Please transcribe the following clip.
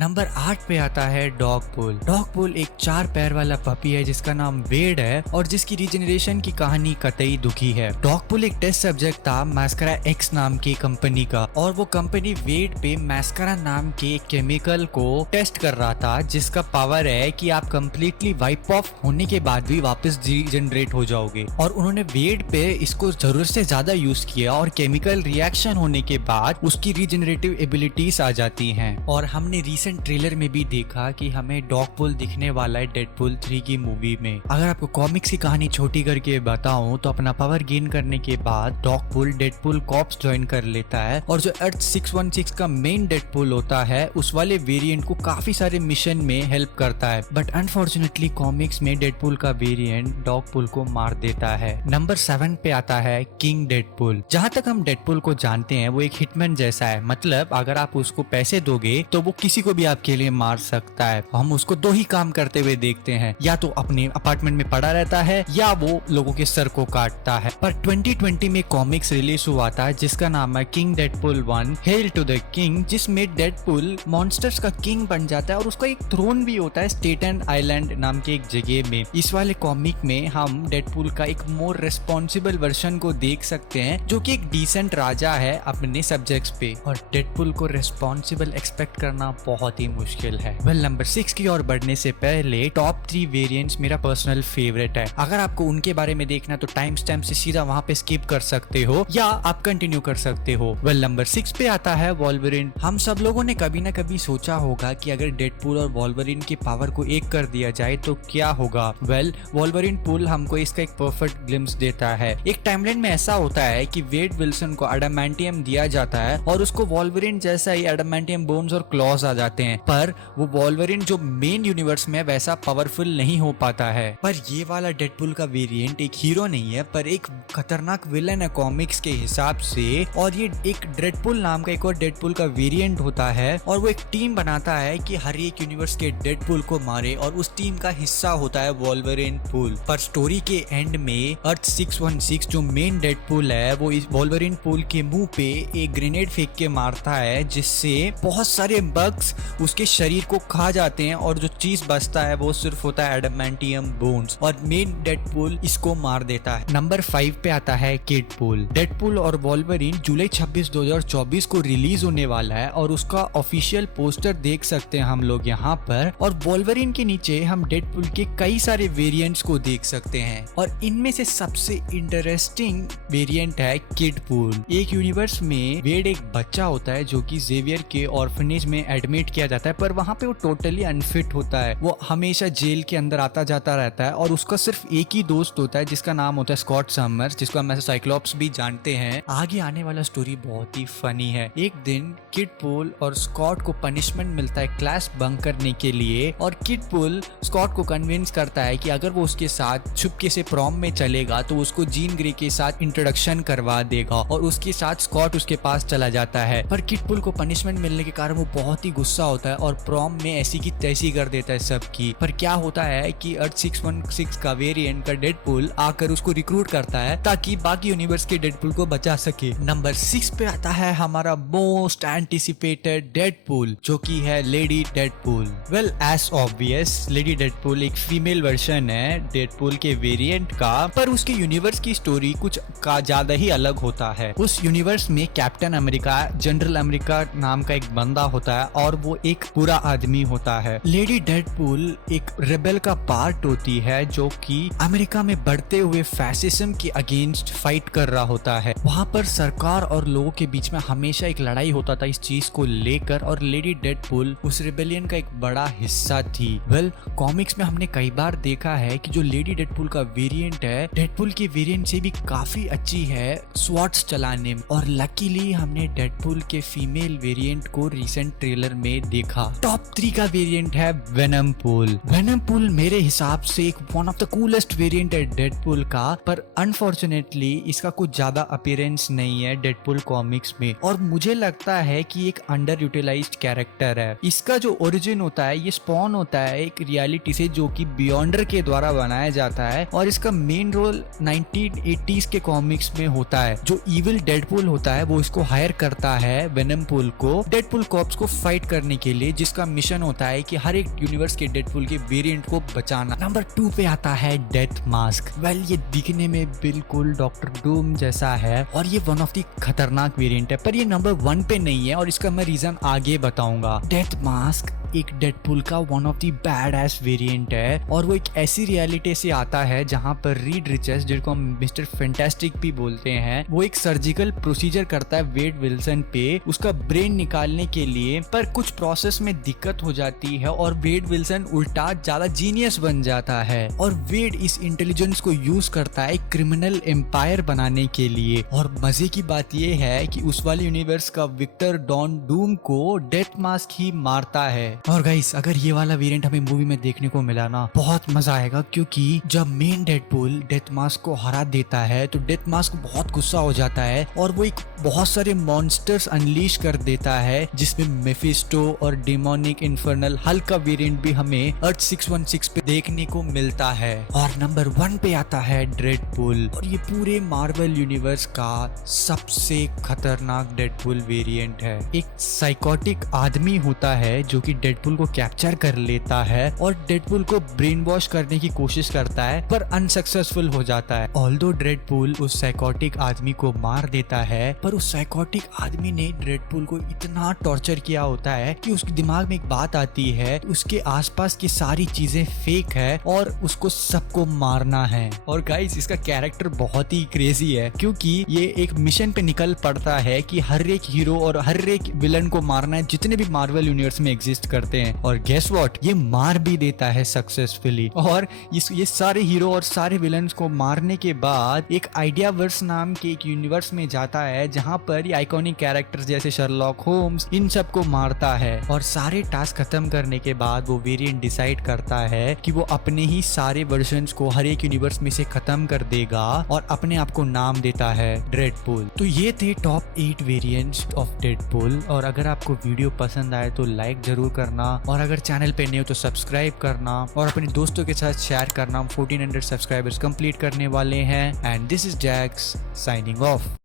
Number 8 पे आता है डॉगपुल। डॉगपुल एक 4 पैर वाला पपी है जिसका नाम वेड है और जिसकी रीजनरेशन की कहानी कतई दुखी है। डॉगपुल एक टेस्ट सब्जेक्ट था मैस्करा एक्स नाम की कंपनी का और वो कंपनी वेड पे मैस्करा नाम के केमिकल को टेस्ट कर रहा था जिसका पावर है कि आप कंप्लीटली वाइप ऑफ होने के बाद भी वापस रीजनरेट हो जाओगे। और उन्होंने वेड पे इसको जरूरत से ज्यादा यूज किया और केमिकल रिएक्शन होने के बाद उसकी रीजनरेटिव एबिलिटीज आ जाती हैं। और हमने रिसेंट ट्रेलर में भी देखा कि हमें डॉगपुल दिखने वाला है डेडपुल 3 की मूवी में। अगर आपको कॉमिक्स की कहानी छोटी करके बताऊं तो अपना पावर गेन करने के बाद डॉगपुल डेडपुल कॉर्प्स ज्वाइन कर लेता है और जो अर्थ 616 का मेन डेडपुल होता है उस वाले वेरिएंट को काफी सारे मिशन में हेल्प करता है। बट अनफॉर्चुनेटली कॉमिक्स में डेडपुल का वेरिएंट डॉगपुल को मार देता है। नंबर 7 पे आता है किंग डेडपुल। जहां तक हम डेडपुल को जानते हैं वो एक हिटमैन जैसा है, मतलब अगर आप उसको पैसे दोगे तो वो किसी को भी आपके लिए मार सकता है। हम उसको दो ही काम करते हुए देखते हैं, या तो अपने अपार्टमेंट में पड़ा रहता है या वो लोगों के सर को काटता है। पर 2020 में कॉमिक्स रिलीज हुआ था जिसका नाम है king Deadpool 1 hell to the king, जिसमें डेडपुल मॉन्स्टर्स का किंग बन जाता है और उसका एक थ्रोन भी होता है स्टेटन आइलैंड नाम के एक जगह में। इस वाले कॉमिक में हम डेडपुल का एक मोर रिस्पॉन्सिबल वर्जन को देख सकते हैं जो कि एक डिसेंट राजा है अपने सब्जेक्ट्स पे, और डेडपुल को रिस्पॉन्सिबल एक्सपेक्ट करना बहुत ही मुश्किल है। वेल, नंबर 6 की ओर बढ़ने से पहले टॉप 3 वेरिएंट्स मेरा पर्सनल फेवरेट है। अगर आपको उनके बारे में देखना तो टाइम स्टैम्प से सीधा वहां पे स्किप कर सकते हो या आप कंटिन्यू कर सकते हो। वेल, नंबर 6 पे आता है वॉल्वरिन। हम सब लोगों ने कभी ना कभी सोचा होगा कि अगर डेडपुल और वॉल्वरिन की पावर को एक कर दिया जाए तो क्या होगा। वेल, वॉल्वरिन पुल हमको इसका एक परफेक्ट ग्लिम्स देता है। एक टाइमलाइन में ऐसा होता है कि वेड विल्सन को एडामेंटियम दिया जाता है और उसको वॉल्वरिन जैसा ही एडामेंटियम बोन्स और क्लॉज आ जाते हैं, पर वो वॉल्वरिन जो मेन यूनिवर्स में वैसा पावरफुल नहीं हो पाता है। पर ये वाला डेडपुल का वेरिएंट एक हीरो नहीं है पर एक खतरनाक विलन है कॉमिक्स के हिसाब से, और ये एक डेडपुल नाम का एक और डेडपुल का वेरिएंट होता है और वो एक टीम बनाता है कि हर एक यूनिवर्स के डेडपुल को मारे और उस टीम का हिस्सा होता है वॉल्वरिन पुल। पर स्टोरी के एंड में अर्थ 616 जो मेन डेडपुल है वो इस वॉल्वरिन पुल के मुंह पे एक ग्रेनेड फेंक के मारता है जिससे बहुत सारे बग्स उसके शरीर को खा जाते हैं और जो चीज बचता है वो सिर्फ होता है एडामेंटियम बोन्स, और मेन डेडपुल इसको मार देता है। नंबर 5 पे आता है किडपुल। डेडपुल और वॉल्वरिन जुलाई 26, 2024 को रिलीज होने वाला है और उसका ऑफिशियल पोस्टर देख सकते हैं हम लोग यहाँ पर, और वॉल्वरिन के नीचे हम डेडपुल के कई सारे वेरिएंट्स को देख सकते हैं और इनमें से सबसे इंटरेस्टिंग वेरिएंट है किडपुल। एक यूनिवर्स में वेड एक बच्चा होता है जो कि जेवियर के ऑर्फनेज में एडमिट किया जाता है, पर वहाँ पे वो टोटली अनफिट होता है। वो हमेशा जेल के अंदर आता जाता रहता है और उसका सिर्फ एक ही दोस्त होता है जिसका नाम होता है स्कॉट समर्स, जिसको हम ऐसे साइक्लॉप्स भी जानते हैं। आगे आने वाला स्टोरी बहुत ही फनी है। एक दिन किडपुल और स्कॉट को पनिशमेंट मिलता है क्लास बंक करने के लिए, और किडपुल स्कॉट को कन्विंस करता है कि अगर वो उसके साथ छुपके से प्रॉम में चलेगा तो उसको जीन ग्रे के साथ इंट्रोडक्शन करवा देगा, और उसके साथ स्कॉट उसके पास चला जाता है। पर किडपुल को पनिशमेंट मिलने के कारण वो बहुत ही गुस्सा होता है और प्रॉम में ऐसी की तैसी कर देता है सबकी। पर क्या होता है कि अर्थ 616 का वेरिएंट का डेडपुल आकर उसको रिक्रूट करता है ताकि बाकी यूनिवर्स के डेडपुल को बचा सके। नंबर 6 पे आता है हमारा मोस्ट एंटिसिपेटेड डेडपुल जो कि है lady Deadpool. Well, as obvious lady Deadpool एक फीमेल वर्जन है डेडपुल के वेरिएंट का, पर उसके यूनिवर्स की स्टोरी कुछ का ज्यादा ही अलग होता है। उस यूनिवर्स में कैप्टन अमेरिका, जनरल अमेरिका नाम का एक बंदा होता है और वो एक पूरा आदमी होता है। लेडी डेडपुल एक रेबेल का पार्ट होती है जो कि अमेरिका में बढ़ते हुए फैसिज्म के अगेंस्ट फाइट कर रहा होता है। वहाँ पर सरकार और लोगों के बीच में हमेशा एक लड़ाई होता था इस चीज को लेकर, और लेडी डेडपुल उस रिबेलियन का एक बड़ा हिस्सा थी। वेल, कॉमिक्स में हमने कई बार देखा है कि जो लेडी डेडपुल का वेरिएंट है डेडपुल के वेरिएंट से भी काफी अच्छी है स्वॉर्ड्स चलाने में, और लकीली हमने डेडपुल के फीमेल वेरिएंट को रिसेंट ट्रेलर में देखा। टॉप 3 का वेरिएंट है वेनम पुल। वेनम पुल मेरे हिसाब से एक one of the coolest variant है डेडपुल का, पर अनफॉर्चुनेटली इसका कुछ ज्यादा अपीयरेंस नहीं है डेडपुल कॉमिक्स में, और मुझे लगता है कि एक अंडर यूटिलाइज्ड कैरेक्टर है। इसका जो ओरिजिन होता है ये स्पॉन होता है एक रियलिटी से जो कि बियॉन्डर के द्वारा बनाया जाता है, और इसका मेन रोल 1980s के कॉमिक्स में होता है। जो इविल डेडपुल होता है वो इसको हायर करता है वेनम पुल को डेडपुल कॉर्प्स को फाइट करने करने के लिए, जिसका मिशन होता है कि हर एक यूनिवर्स के डेडपूल के वेरिएंट को बचाना। नंबर 2 पे आता है डेथ मास्क। वेल, ये दिखने में बिल्कुल डॉक्टर डूम जैसा है और ये वन ऑफ द खतरनाक वेरिएंट है, पर ये नंबर 1 पे नहीं है और इसका मैं रीजन आगे बताऊंगा। डेथ मास्क एक डेडपूल का one of the bad S variant है और वो एक ऐसी रियलिटी से आता है जहां पर रीड रिचेस, जिनको हम मिस्टर फैंटास्टिक भी बोलते हैं, वो एक सर्जिकल प्रोसीजर करता है वेड विल्सन पे उसका ब्रेन निकालने के लिए, पर कुछ प्रोसेस में दिक्कत हो जाती है और वेड विल्सन उल्टा ज्यादा जीनियस बन जाता है और वेड इस इंटेलिजेंस को यूज करता है क्रिमिनल एम्पायर बनाने के लिए। और मजे की बात ये है कि उस वाले यूनिवर्स का विक्टर डॉन डूम को डेथ मास्क ही मारता है। और गाइस, अगर ये वाला वेरिएंट हमें मूवी में देखने को मिला ना, बहुत मजा आएगा, क्योंकि जब मेन डेडपूल डेथ मास्क को हरा देता है तो डेथ मास्क बहुत गुस्सा हो जाता है और वो एक बहुत सारे मॉन्स्टर्स अनलीश कर देता है, जिसमें मेफिस्टो और डेमोनिक इन्फर्नल हल्क का वेरिएंट भी हमें अर्थ 616 पे देखने को मिलता है। और नंबर 1 पे आता है डेडपूल और ये पूरे मार्वल यूनिवर्स का सबसे खतरनाक डेडपूल वेरिएंट है। एक साइकोटिक आदमी होता है जो कि डेडपूल को कैप्चर कर लेता है और डेडपूल को ब्रेन वॉश करने की कोशिश करता है, पर अनसक्सेसफुल हो जाता है। ऑल्दो डेडपूल उस साइकोटिक आदमी को मार देता है, पर उस साइकोटिक आदमी ने डेडपूल को इतना टॉर्चर किया होता है कि उसके दिमाग में एक बात आती है, उसके आसपास की सारी चीजें फेक है और उसको सबको मारना है। और गाइस, इसका कैरेक्टर बहुत ही क्रेजी है, क्योंकि ये एक मिशन पे निकल पड़ता है कि हर एक हीरो और हर एक विलन को मारना है जितने भी मार्वल यूनिवर्स में एग्जिस्ट करते हैं। और गेस व्हाट, ये मार भी देता है सक्सेसफुली। और ये सारे हीरो और सारे विलन्स को मारने के बाद एक आइडियावर्स नाम के एक यूनिवर्स में जाता है, जहां पर ये आइकॉनिक कैरेक्टर्स जैसे शर्लॉक होम्स इन सब को मारता है। और सारे टास्क खत्म करने के बाद वो वेरिएंट डिसाइड करता है कि वो अपने ही सारे वर्जन्स को हर एक यूनिवर्स में से खत्म कर देगा और अपने आप को नाम देता है डेडपूल। तो ये थे टॉप 8 वेरिएंट्स ऑफ डेडपूल। और अगर आपको वीडियो पसंद आए तो लाइक जरूर करना, और अगर चैनल पे नए हो तो सब्सक्राइब करना और अपने दोस्तों के साथ शेयर करना। 1400 सब्सक्राइबर्स कंप्लीट करने वाले हैं। And this is Jacks signing of.